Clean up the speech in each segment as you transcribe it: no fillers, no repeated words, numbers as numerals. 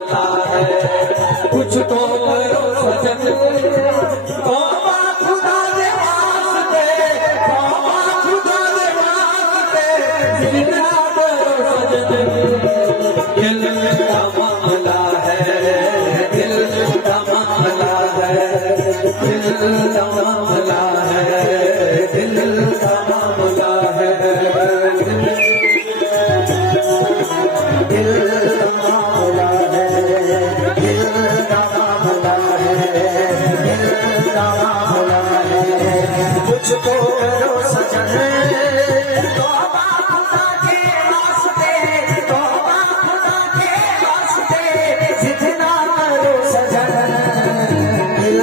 कुछ तो करो सजन, तौबा खुदा दे वास्ते, तौबा खुदा दे वास्ते, जिंदा करो सजन। दिल का मामला है, दिल का मामला है, दिल का मामला है, दिल का मामला है, दिल का मामला है, दिल का मामला है, कुछ तो करो सजन, तौबा खुदा के वास्ते, तौबा खुदा के वास्ते, जितना करो सजन। दिल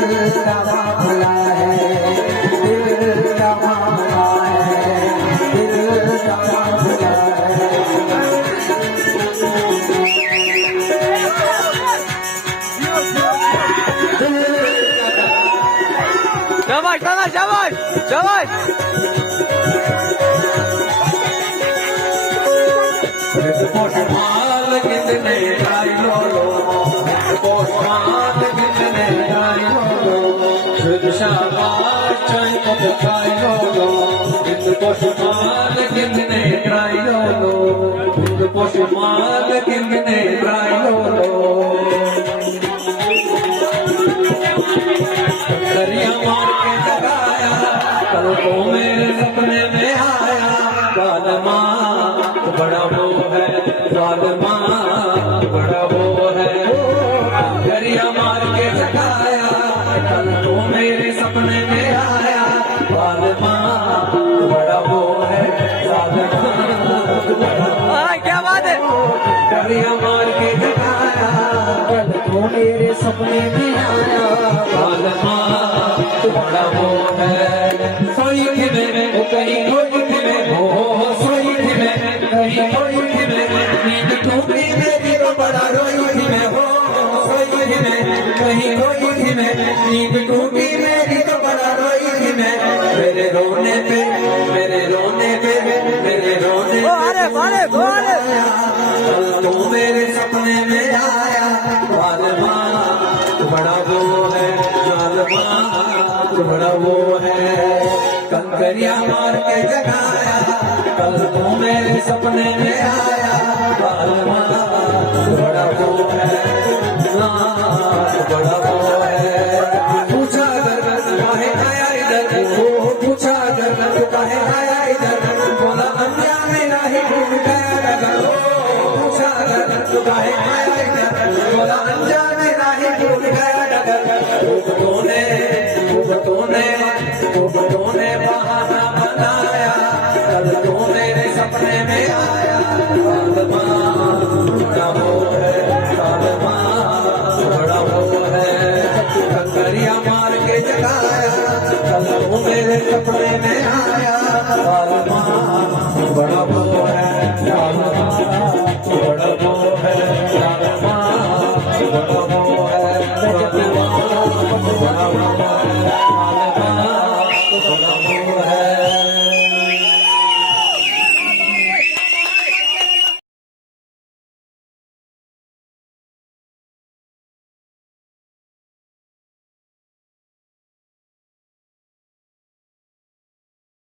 का मामला है, दिल का मामला है, दिल का मामला है। शाबाश शाबाश शाबाश शाबाश। पोषमाल कितने गायो लो, पोषमाल कितने गायो लो, शुद्ध शाबाश चाय को गायो लो, हिंद पोषमाल कितने गायो लो, हिंद पोषमाल कितने गायो लो। दरिया मार के जगाया, कल तो मेरे सपने में आया, जालिमा बड़ा वो है, जालिमा बड़ा वो है। दरिया मार के जगाया, कल तो मेरे सपने में आया, जालिमा बड़ा वो है, जालिमा बड़ा वो है। क्या बात है। दरिया मार के जगाया, कल तो मेरे सपने में आया, जालिमा बड़ा वो है। सोई थी मैं वो कहीं रोई थी मैं, हो सोई थी मैं कहीं रोई थी मैं, नींद टूटी मेरी तो बड़ा रोई थी मैं, हो सोई थी मैं कहीं रोई थी मैं, नींद टूटी मेरी तो बड़ा रोई थी मैं। मेरे रोने पे, मेरे रोने पे, मेरे रोने पे कल तो मेरे सपने में आया, जालिमा बड़ा वो है, जालिमा बड़ा वो है। कंकरिया मार के जगाया, कल तो मेरे सपने में आया, जालिमा बड़ा वो है, बड़ा वो है। पूछा अगर काहे आया इधर, वो पूछा अगर काहे आया इधर, बोला अनजाने नहीं भूल गया नगर, पूछा अगर काहे आया इधर, बोला अनजाने नहीं भूल गया नगर। खूबतों ने बहाना बनाया, कल तो मेरे सपने में आया।